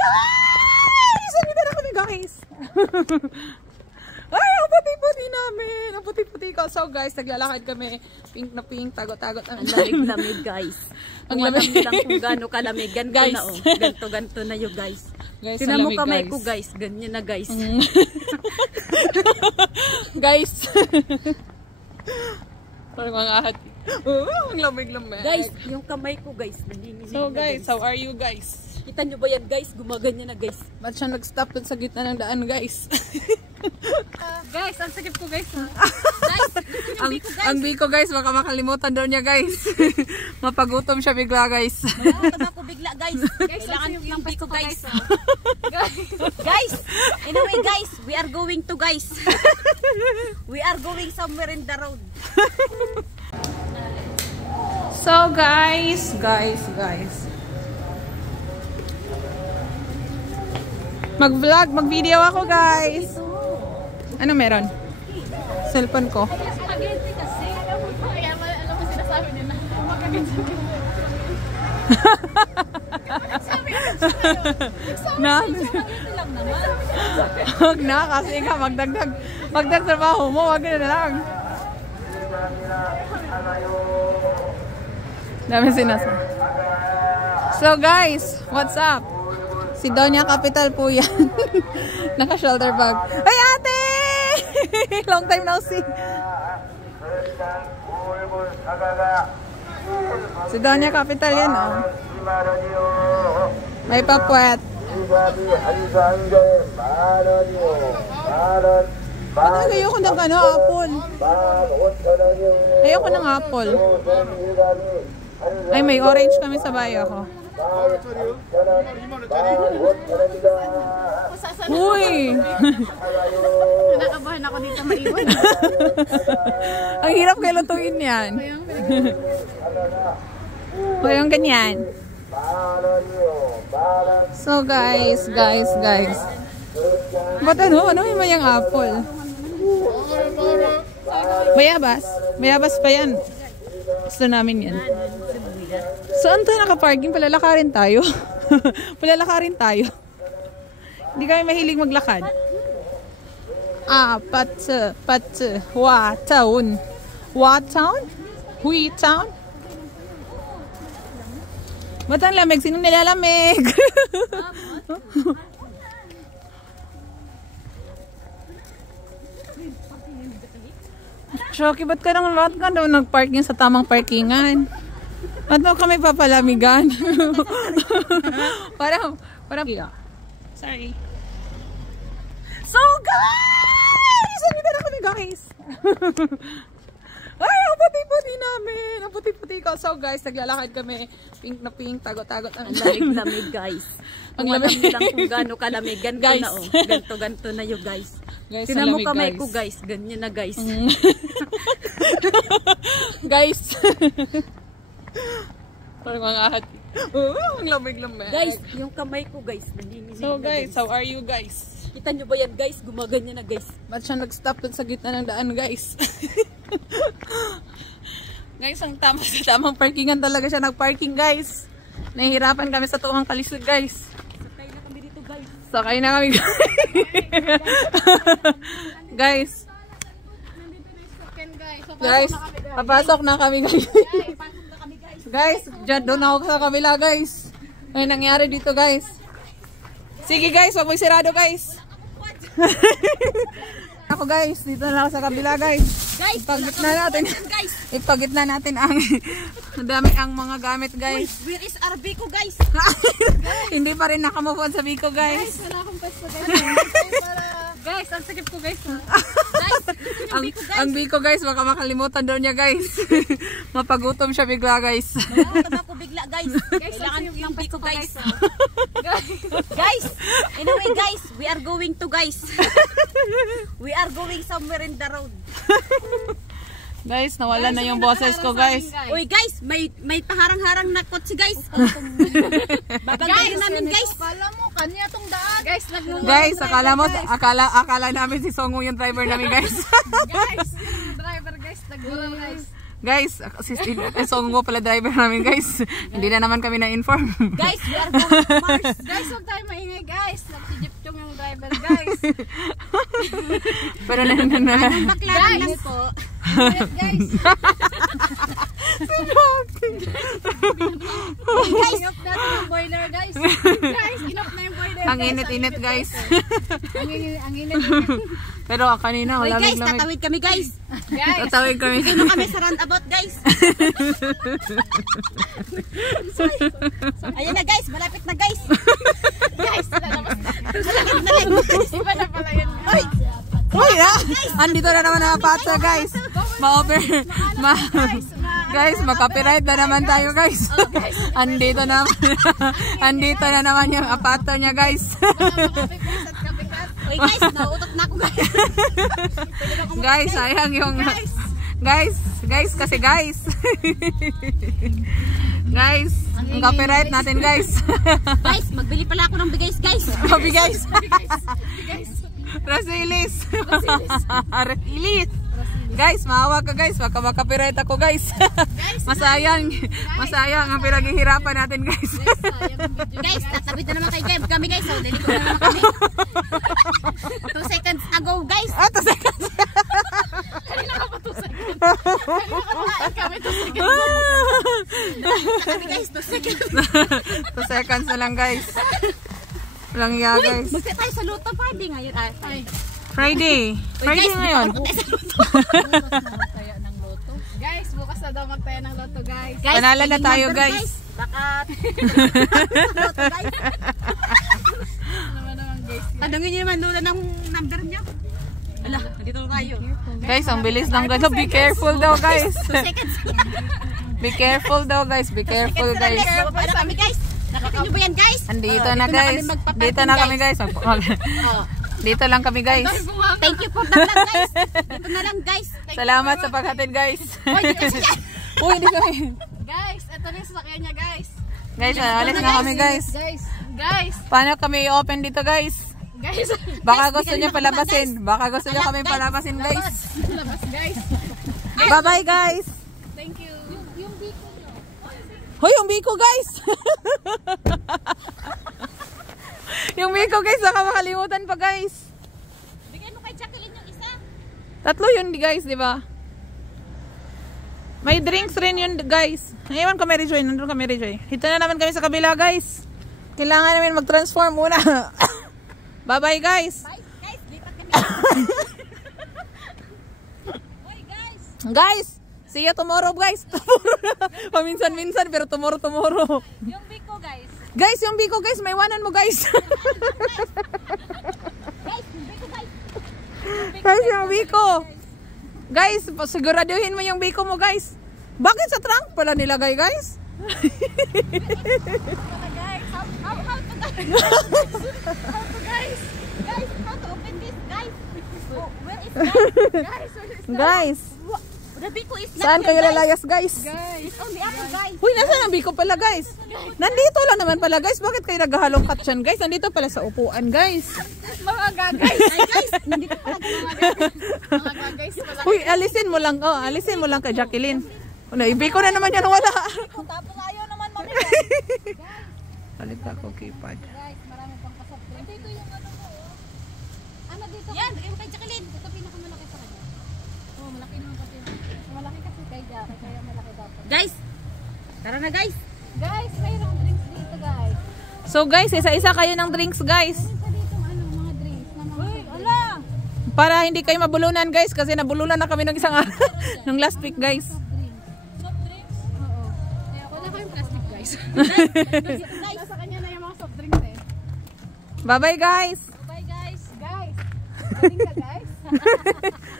guys! Andito na kami guys! Ay, ang puti-puti namin! Ang puti-puti ko. So guys, naglalakad kami. Pink na pink, tagot-tagot. Ang lamig-lamig guys. Ang lamig lang kung gano'n kalamig. Ganto guys. na oh. Ganto na yun guys. Guys, tinan mo lamig, kamay guys. ko guys. Ganyan na guys. Guys! Parang mga hati. Ang lamig-lamig. Guys, yung kamay ko guys. Nanginginig So na, guys, how are you guys? Kita nyo ba yan guys? Gumaganyan na guys. Ba't siya nag-stop dun sa gitna ng daan guys? Guys, ang sakit ko guys. Guys, ang biko guys, baka makalimutan doon niya guys. Mapagutom siya bigla guys. Mapagutom ako bigla guys. Kailangan yung biko guys. Guys, anyway guys, we are going to guys. We are going somewhere in the road. So guys. Mag-vlog, mag-video ako guys. Ano meron? Cellphone ko. Spaghetti kasi. Kaya alam mo sinasabi nila. Spaghetti lang naman. Huwag na kasi nga magdag trabaho mo, wag na lang. Dami sinasabi. So guys, what's up? Si Doña Capital po yan. Naka-shoulder bag. Ay ate! Long time no see. Si Doña Capital yan oh. May papuwet. Ba't ayoko ng ano, apple? Ayoko ng apple. Ay, may orange kami sa bayo ko. Uy! Nakabahan ako dito maiwan. Ang hirap kayo lutuin yan. O yung ganyan. So guys. Ba't ano? Ano yung mayang apple? Mayabas? Mayabas pa yan. Gusto namin yan. Saan tayo nakaparking? Palalakarin tayo. Palalakarin tayo. Hindi kami mahilig maglakad. Patse. Town. Town? Hui town? Ba't ang lamig? Sinong nilalamig? Shocky, ba't ka daw nag-parking sa tamang parkingan? Ba't mo kami papalamigan? parang sorry. So guys! Andito na kami guys! Ay, ang puti-puti namin! Ang puti-puti ko. So guys, naglalakad kami. Pink na pink, tagot-tagot. Ang lamig guys. Ang lamig lang kung gano'n kalamig. Ganto Guys. na oh. Ganto na yun guys. Guys, tinan mo lamig, kamay guys. ko guys. Ganyan na guys. Guys! Parang mga hati. Ang lamig-lamig. Guys, yung kamay ko guys. Nanginginig So na, guys, how are you guys? Kita nyo ba yan guys? Gumaganyan na guys. Ba't siya nag-stop dun sa gitna ng daan guys? Guys, ang tamang parkingan talaga siya nag-parking guys. Nahihirapan kami sa tuwang kalisod guys. Sakay na kami dito guys. Sakay na kami guys. Guys, papasok na kami guys. Guys, dyan doon ako sa kabila guys. Ano nangyari dito guys? Sige guys, wag mo sirado guys. Ako guys, dito na ako sa kabila guys. Guys, Ipagitna natin ang dami ang mga gamit guys. where is our Biko guys? Hindi pa rin nakamove on sa Biko guys. Wala akong pwesto guys. Guys, ang sakit ko guys. Ang Biko guys, baka makalimutan doon niya guys. Mapagutom siya bigla guys. Mapagutom ako bigla guys. Kailangan yung Biko guys. Guys, anyway guys, we are going to guys. We are going somewhere in the road. Guys, nawala na yung boses ko guys. Uy guys, may paharang-harang na kotse guys. Babanggayin namin guys. Akala mo, kanya tong daan. Guys, Guys, akala namin si Songo yung driver namin guys. Guys, yung driver guys, nagmura guys. Guys, Songo pala driver namin guys. Hindi na naman kami na-inform. Guys, we are going to Mars. Guys, huwag tayo maingay guys. Nagsijip yung driver guys. Pero Baklaran lang po. Guys. Guys, inoff natin yung boiler guys. Guys, inoff na yung boiler. Ang init-init guys. Ang init. Pero kanina, Uy wala guys, tatawid kami guys. Guys. Tatawid kami. Sino kami sa roundabout guys? Ayan na guys, malapit na guys. Guys, lalabas na. Malapit na guys. Iba na pala yun. Uy! Uy, andito na naman ang apato guys. Guys, mag-copyright na naman tayo guys. Andito na naman yung apato niya guys. Uy guys, nauutot na ako guys. Guys, sayang yung guys kasi guys. Guys, ang copyright natin guys. Guys, magbili pala ako ng bigays guys. Copy guys. Rasilis. Rasilis. Guys, maawa ka guys, baka makapiright ako guys. Masayang ang pinaghihirapan natin guys. Guys, tatawid na naman kami guys. So, dali ko na naman kami. 2 seconds ago guys. 2 seconds. Kanina ka pa 2 seconds. Kanina kami 2 seconds. Kami guys, 2 seconds. 2 seconds na lang guys. Walang iya guys. Magsa tayo sa Luto Party ngayon. Friday ngayon. Magtaya ng loto. Guys, bukas na daw magtaya ng loto guys. Panalo na tayo guys. Baka Loto guys. Naman guys. Tanungin niyo naman Lola ng number niyo. Ala, dito tayo. Guys, ang bilis ng guys. Be careful daw guys. 2 seconds. Be careful daw guys. Be careful guys. Ano kami guys? Nakita niyo ba yan guys? Andito na guys. Dito na kami guys. Dito lang kami guys. Thank you for the vlog guys. Dito na lang guys. Salamat sa paghatid guys. Uy, hindi kami. Guys, ito na yung sasakyan niya guys. Guys, alis na kami guys. Guys. Paano kami i-open dito guys? Guys. Baka gusto niyo palabasin. Baka gusto niyo kami palabasin guys. Labas guys. Bye bye guys. Thank you. Yung biko niyo. Hoy, yung biko guys. Yung biko guys, baka makalimutan pa guys. Bigyan mo kay Jacqueline yung isa. 3 yun guys, di ba? May drinks rin yun guys. Ngayon kami Rejoy, nandun kami Rejoy. Dito na naman kami sa kabila guys. Kailangan namin mag-transform muna. Bye bye guys. Bye guys, lipat kami. Bye guys. Guys, see you tomorrow guys. Paminsan-minsan pero tomorrow. Yung biko guys. Guys, yung biko guys, may iwanan mo guys. Guys, yung biko guys. Guys, yung biko. Guys, siguraduhin mo yung biko mo guys. Bakit sa trunk pala nilagay guys? Guys, how to guys? Guys, how to open this guys? Oh, where is guys? Guys, The biko is not saan here, kayo guys. lalayas guys? It's only ako guys. Huy, nasaan ang biko pala guys? Nandito lang naman pala guys. Bakit kayo naghahalong katsan guys? Nandito pala sa upuan guys. Mga gagays. Ay guys, nandito pala Mga gagays pala. Huy, alisin mo lang kay Jacqueline. Ano, ibiko na naman yan wala. tapos ayaw naman mami. Palit ako keypad. Guys, marami pang pasok. Dito yung ano mo. Ano dito? Yan, bigyan mo kay Jacqueline. Ito pinakamalaki sa kanya. Oh, malaki naman kasi. Malaki kasi kay Jackie, kaya malaki dapat. Guys, tara na guys. Guys, mayroong drinks dito guys. So guys, isa-isa kayo ng drinks guys. Isa dito mga drinks na mga. Uy, ala! Para hindi kayo mabulunan guys. Kasi nabulunan na kami ng isang nung last week guys. Soft drinks? Oo. Kaya wala kayong plastic guys. Guys, nasa kanya na yung mga soft drinks eh. Bye-bye guys. Bye guys. Guys. Galing ka guys.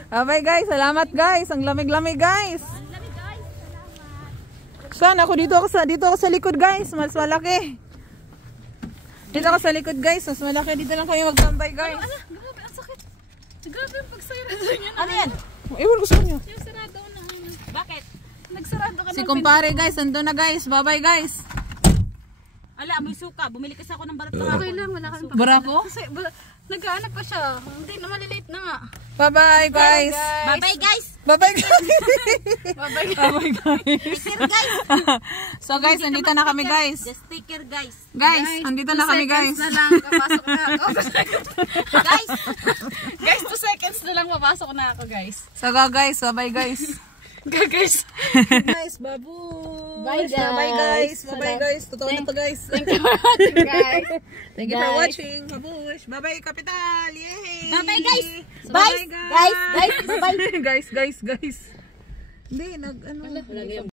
Bye-bye guys. Salamat guys. Ang lamig-lamig guys. Saan ako? Dito ako sa likod guys. Mas malaki. Dito ako sa likod guys. Mas malaki. Dito lang kami magtambay guys. Grabe, ang sakit. Grabe yung pagsarado niya. Ano yan? Ewan ko sa inyo. Yung sarado na ano. Bakit? Nagsarado ka Si kumpare guys. Ando na guys. Bye-bye guys. Ala, may suka. Bumili kasi ako ng balat Okay lang, wala kami Barako? Kasi nagkaanap pa siya. Hindi na malilate na nga. Bye-bye, guys. Bye-bye, guys. Bye-bye, guys. Bye-bye. Bye-bye, guys. Take care, guys. So, guys, nandito na kami, guys. Just take care, guys. Guys, nandito na kami, guys. Na lang, papasok na ako. Guys, Guys, 2 seconds na lang papasok na ako, guys. So, go, guys. Bye-bye, guys. Guys. Guys, babu. Bye, guys. Bye, guys. Bye-bye, guys. Totoo na to, guys. Thank you for watching, guys. Thank you for watching. Babush. Bye-bye, Kapital. Yay! bye-bye, guys. Bye, Guys, guys, bye-bye. guys, guys, guys. Hindi, ano.